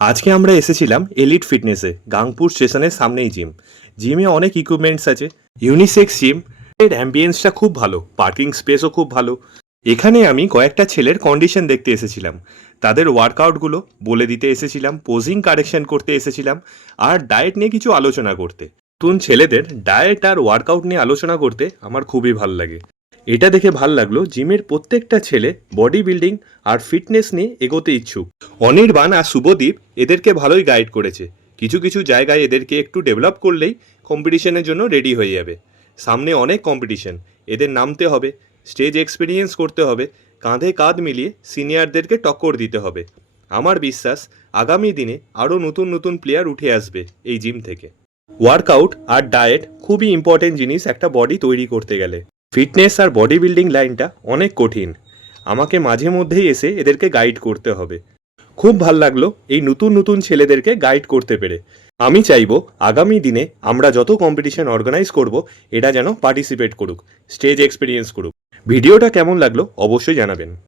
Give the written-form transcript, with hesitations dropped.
আজকে আমরা এসেছিলাম এলিট ফিটনেসে, গাংপুর স্টেশনের সামনেই জিম। জিমে অনেক ইকুইপমেন্টস আছে, ইউনিসেক্স জিম। এর অ্যাম্বিয়েন্সটা খুব ভালো, পার্কিং স্পেসও খুব ভালো। এখানে আমি কয়েকটা ছেলের কন্ডিশন দেখতে এসেছিলাম, তাদের ওয়ার্কআউটগুলো বলে দিতে এসেছিলাম, পোজিং কারেকশন করতে এসেছিলাম, আর ডায়েট নিয়ে কিছু আলোচনা করতে। নতুন ছেলেদের ডায়েট আর ওয়ার্কআউট নিয়ে আলোচনা করতে আমার খুবই ভাল লাগে। এটা দেখে ভাল লাগলো জিমের প্রত্যেকটা ছেলে বডি বিল্ডিং আর ফিটনেস নিয়ে এগোতে ইচ্ছুক। অনির্বাণ আর শুভদীপ এদেরকে ভালোই গাইড করেছে। কিছু কিছু জায়গায় এদেরকে একটু ডেভেলপ করলেই কম্পিটিশনের জন্য রেডি হয়ে যাবে। সামনে অনেক কম্পিটিশন, এদের নামতে হবে, স্টেজ এক্সপিরিয়েন্স করতে হবে, কাঁধে কাঁধ মিলিয়ে সিনিয়রদেরকে টক্কর দিতে হবে। আমার বিশ্বাস আগামী দিনে আরও নতুন নতুন প্লেয়ার উঠে আসবে এই জিম থেকে। ওয়ার্কআউট আর ডায়েট খুবই ইম্পর্টেন্ট জিনিস একটা বডি তৈরি করতে গেলে। ফিটনেস আর বডি বিল্ডিং লাইনটা অনেক কঠিন, আমাকে মাঝে মধ্যেই এসে এদেরকে গাইড করতে হবে। খুব ভাল লাগলো এই নতুন নতুন ছেলেদেরকে গাইড করতে পেরে। আমি চাইবো আগামী দিনে আমরা যত কম্পিটিশন অর্গানাইজ করব, এরা যেন পার্টিসিপেট করুক, স্টেজ এক্সপিরিয়েন্স করুক। ভিডিওটা কেমন লাগলো অবশ্যই জানাবেন।